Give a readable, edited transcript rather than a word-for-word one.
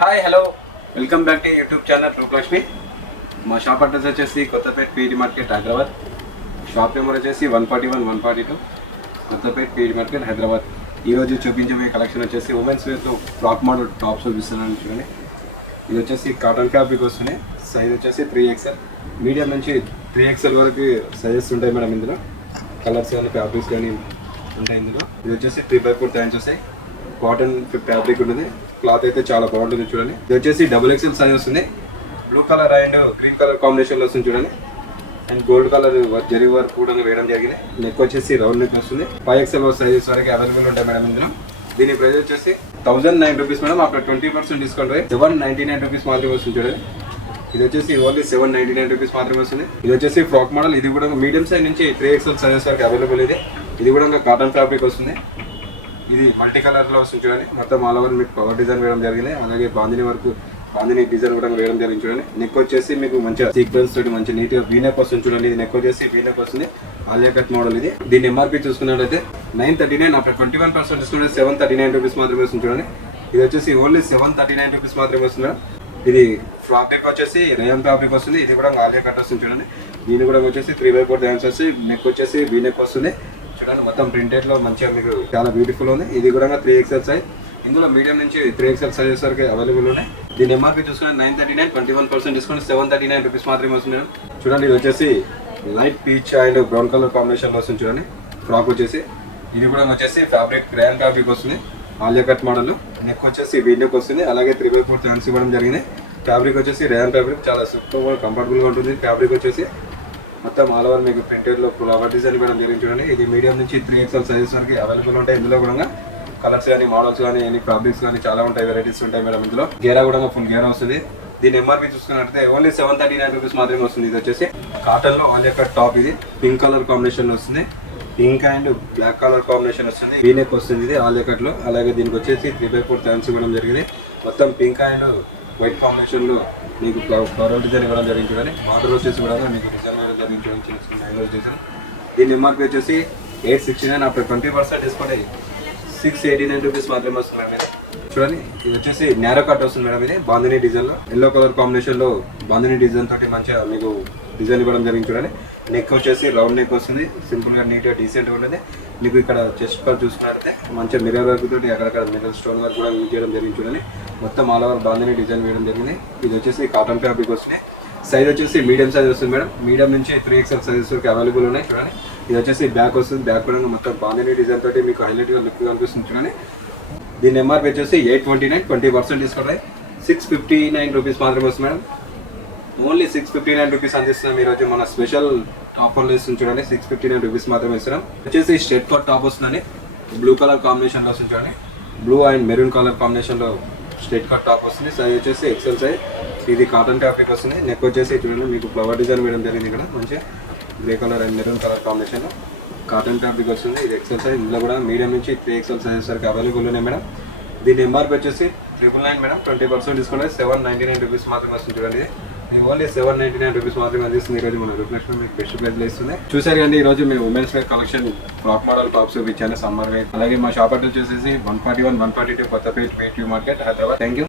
Hi hello welcome back to YouTube channel Rupalakshmi. మా shop address వచ్చేసి Kothapet PD market Hyderabad. Shop number వచ్చేసి 141, 142 Kothapet PD market Hyderabad. ఈరోజు చూపించబోయే కలెక్షన్ వచ్చేసి ఉమెన్స్ వేర్తో ఫ్రాక్ మోడల్ టాప్స్ చూపిస్తున్నాను చూడండి. ఇది వచ్చేసి కాటన్ ఫ్యాబ్రిక్ వస్తున్నాయి. సైజ్ వచ్చేసి 3XL, మీడియం నుంచి 3XL వరకు సైజెస్ ఉంటాయి మేడం. ఇందులో కలర్స్ కానీ ఫ్యాబ్రిక్స్ కానీ ఉంటాయి ఇందులో. ఇది వచ్చేసి 3x4 హ్యాండ్స్ వస్తాయి. కాటన్ ఫ్యాబ్రిక్ ఉంటుంది. క్లాత్ అయితే చాలా బాగుంటుంది చూడండి. ఇది వచ్చేసి XXL సైజ్ వస్తుంది. Blue colour and green colour కాంబినేషన్లో వస్తుంది చూడండి. And gold colour zari work కూడా వేయడం జరిగింది. నెక్ వచ్చేసి రౌండ్ నెక్ వస్తుంది. 5XL సైజెస్ వరకు అవైలబుల్ ఉంటాయి మేడం ఇందులో. దీని ప్రైస్ వచ్చేసి 1009 రూపీస్ మేడం. అక్కడ 20% డిస్కౌంట్ 799 రూపీస్ మాత్రమే వస్తుంది చూడండి. ఇది వచ్చేసి ఓన్లీ 799 రూపీస్ మాత్రమే వస్తుంది. ఇది వచ్చేసి ఫ్రాక్ మోడల్. ఇది కూడా మీడియం సైజ్ నుంచి 3XL సైజెస్ వరకు అవైలబుల్ ఇది. ఇది కూడా కాటన్ ఫ్యాబ్రిక్ వస్తుంది. ఇది మల్టీ కలర్లో వస్తుంది చూడండి. మొత్తం ఆల్ ఓవర్ మీకు పవర్ డిజైన్ వేయడం జరిగింది. అలాగే బాందిని వరకు బాందిని డిజైన్ కూడా వేయడం జరిగింది చూడండి. నెక్ వచ్చేసి మీకు మంచిగా సీక్వెన్స్ తోటి మంచి నీట్గా వీనెక్ వస్తుంది చూడండి. ఇది నెక్ వచ్చేసి వీనెక్ వస్తుంది. ఆలియా కట్ మోడల్ ఇది. దీని ఎంఆర్పీ చూసుకున్నట్లయితే 939, అప్పుడు 21% డిస్కౌంట్ 739 రూపీస్ మాత్రమే వస్తుంది చూడండి. ఇది వచ్చేసి ఓన్లీ 739 రూపీస్ మాత్రమే వస్తుంది. ఇది ఫ్రాక్ నెక్ వచ్చేసి రేయన్ ఫ్యాబ్రిక్ వస్తుంది. ఇది కూడా ఆలియా కట్ వస్తుంది చూడండి. దీని కూడా వచ్చేసి 3x4 హ్యాండ్స్ వస్తుంది. నెక్ వచ్చేసి వీనెక్ వస్తుంది చూడండి. మొత్తం ప్రింటెడ్ లో మంచిగా మీకు చాలా బ్యూటిఫుల్ ఉంది. ఇది కూడా 3XL సైజ్. ఇందులో మీడియం నుంచి 3XL సైజెస్ వరకు అవైలబుల్ ఉన్నాయి. దీని ఎంఆర్పీ చూసుకుని 939, 21% డిస్కౌంట్ 739 రూపీస్ మాత్రమే వస్తుంది చూడండి. ఇది వచ్చేసి light peach and brown colour combination లో వస్తుంది చూడండి. ఫ్రాక్ వచ్చేసి ఇది కూడా వచ్చేసి ఫ్యాబ్రిక్ రేయన్ ఫ్యాబ్రిక్ వస్తుంది. Alia cut model. నెక్ వచ్చేసి వీ నెక్ వస్తుంది. అలాగే 3x4 హ్యాండ్స్ ఇవ్వడం జరిగింది. ఫ్యాబ్రిక్ వచ్చేసి రేయన్ ఫ్యాబ్రిక్, చాలా సూపర్ కంఫర్టబుల్ గా ఉంటుంది. ఫ్యాబ్రిక్ వచ్చేసి మొత్తం ఆల్ ఓవర్ మీకు ప్రింటెడ్ లో ఫ్లవర్ డిజైన్ ఇవ్వడం జరిగింది చూడండి. ఇది మీడియం నుంచి 3XL సైజెస్ వరకు అవైలబుల్ ఉంటాయి. ఇందులో కూడా కలర్స్ కానీ మోడల్స్ కానీ ఎన్ని ఫ్యాబ్రిక్స్ కానీ చాలా ఉంటాయి, వెరైటీస్ ఉంటాయి మేడం. ఇందులో గేరా కూడా ఫుల్ గేరా వస్తుంది. దీని ఎంఆర్పీ చూసుకున్నట్లయితే ఓన్లీ 739 రూపీస్ మాత్రమే వస్తుంది. ఇది వచ్చేసి కాటన్ లో ఆలియా కట్ టాప్. ఇది పింక్ కలర్ కాంబినేషన్ లో వస్తుంది. Pink and black colour combination వస్తుంది. వీనెక్ వస్తుంది ఇది ఆలియా కట్ లో. అలాగే దీనికి వచ్చేసి 3x4 హ్యాండ్స్ ఇవ్వడం జరిగింది. మొత్తం పింక్ అండ్ వైట్ కాంబినేషన్ లో మీకు ఫ్లోరల్ డిజైన్ ఇవ్వడం జరిగింది చూడండి. బార్డర్ వచ్చేసి కూడా మీకు డిజైన్ ఇవ్వడం జరిగింది చూడండి. చిన్న చిన్న మ్యాంగోస్ డిజైన్. దీని ఎంఆర్పీ వచ్చేసి 869, అప్పుడు 20% డిస్కౌంట్ 689 రూపీస్ మాత్రమే వస్తుంది మేడం. చూడండి ఇది వచ్చేసి నేరో కట్ వస్తుంది మేడం. ఇది బాందిని డిజైన్ లో ఎల్లో కలర్ కాంబినేషన్ లో బాందిని డిజైన్ తోటి మంచిగా మీకు డిజైన్ ఇవ్వడం జరిగింది చూడండి. నెక్ వచ్చేసి రౌండ్ నెక్ వస్తుంది. సింపుల్ గా నీట్ గా డీసెంట్ గా ఉంటుంది. మీకు ఇక్కడ చెస్ట్ పర్ చూసుకున్నట్లయితే మంచిగా మిర్రర్ వర్క్ తోటి అక్కడక్కడ మిర్రర్ స్టోన్ వర్క్ కూడా యూజ్ చేయడం జరిగింది చూడండి. మొత్తం ఆల్ ఓవర్ బాందిని డిజైన్ వేయడం జరిగింది. ఇది వచ్చేసి కాటన్ ఫ్యాబ్రిక్ వస్తుంది. సైజ్ వచ్చేసి మీడియం సైజ్ వస్తుంది మేడం. మీడియం నుంచి 3XL సైజెస్ వరకు అవైలబుల్ ఉన్నాయి చూడండి. ఇది వచ్చేసి బ్యాక్ వస్తుంది. బ్యాక్ కూడా మొత్తం బాందిని డిజైన్ తోటి మీకు హైలైట్ గా లుక్ కనిపిస్తుంది చూడండి. దీని ఎంఆర్పీ వచ్చేసి 829, 20% డిస్కౌంట్ 659 రూపీస్ మాత్రమే వస్తుంది మేడం. ఓన్లీ 659 రూపీస్ అందిస్తున్నాం ఈరోజు. మన స్పెషల్ ఆఫర్లు ఇస్తుంది చూడండి. 659 రూపీస్ మాత్రమే ఇస్తున్నాం. వచ్చేసి స్ట్రెట్ కట్ టాప్ వస్తుందండి. బ్లూ కలర్ కాంబినేషన్ లో వస్తుంది చూడండి. Blue and maroon colour combination లో స్ట్రెట్ కట్ టాప్ వస్తుంది. సైజ్ వచ్చేసి XL సైజ్. ఇది కాటన్ ఫ్యాబ్రిక్ వస్తుంది. నెక్ వచ్చేసి చూడండి మీకు ఫ్లవర్ డిజైన్ వేయడం జరిగింది. ఇక్కడ మంచిగా grey colour and maroon colour combination లో కాటన్ ఫ్యాబ్రిక్ వస్తుంది. ఇది XL సైజ్. ఇందులో కూడా మీడియం నుంచి 3XL సైజెస్ వరకు అవైలబుల్ ఉన్నాయి మేడం. దీని ఎంఆర్పీ వచ్చేసి 999 మేడం. 20% డిస్కౌంట్ 799 రూపీస్ మాత్రమే వస్తుంది చూడండి. ఇది ఓన్లీ 799 రూపీస్ మాత్రమే అందిస్తుంది ఈరోజు మన రూపలక్ష్మి మీకు బెస్ట్ ప్రైస్లో ఇస్తుంది. చూసారు కానీ ఈరోజు మేము women's wear collection frock model tops చూపించాను సమ్మర్ వేర్. అలాగే మా షాప్ అడ్రస్ వచ్చేసి 141, 142 Kothapet PD market Hyderabad. Thank you.